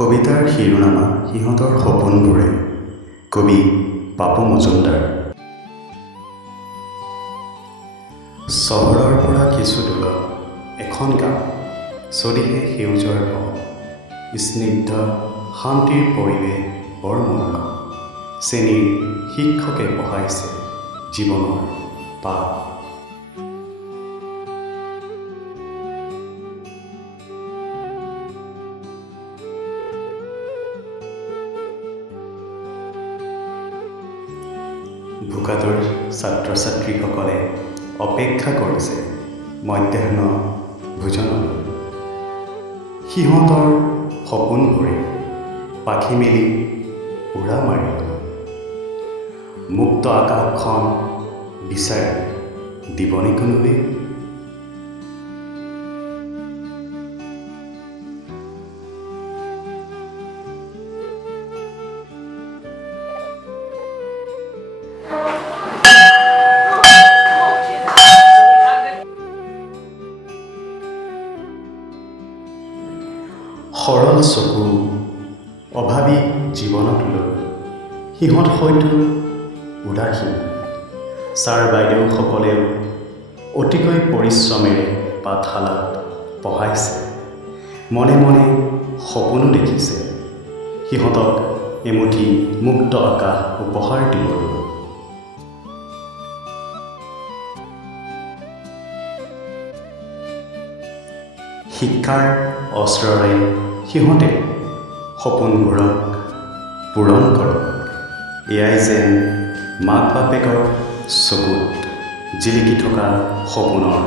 কবিতাৰ শিৰোনামা সিহঁতৰ সপোনবোৰে। কবি পাপু মজুমদাৰ। চহৰৰ পৰা কিছু দূৰত এখন গাঁও, যদিহে সেউজৰ পথ, স্নিগ্ধ শান্তিৰ পৰিৱেশ বৰ মনোৰম। শ্ৰেণীৰ শিক্ষকে পঢ়াইছে জীৱনৰ পাঠ। ভোকাতুৰ ছাত্ৰ ছাত্ৰীসকলে অপেক্ষা কৰিছে মধ্যাহ্ন ভোজনলৈ। সিহঁতৰ সপোনবোৰে পাখি মেলি উৰা মাৰিব। মুক্ত আকাশখন বিচাৰি দিবনি কোনোৱে? সৰল চকু অভাৱী জীৱনক লৈ সিহঁত হয়তো উদাসীন। ছাৰ বাইদেউসকলেও অতিকৈ পৰিশ্ৰমেৰে পাঠশালাত পঢ়াইছে, মনে মনে সপোনো দেখিছে সিহঁতক এমুঠি মুক্ত আকাশ উপহাৰ দিবলৈ। শিক্ষাৰ অস্ত্ৰৰে সিহঁতে সপোনবোৰক পূৰণ কৰক। এয়াই যেন মাক বাপেকৰ চকুত জিলিকি থকা সপোনৰ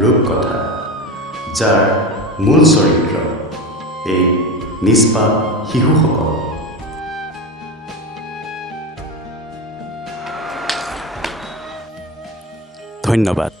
ৰূপকথা, যাৰ মূল চৰিত্ৰ এই নিষ্পাপ শিশুসকল। ধন্যবাদ।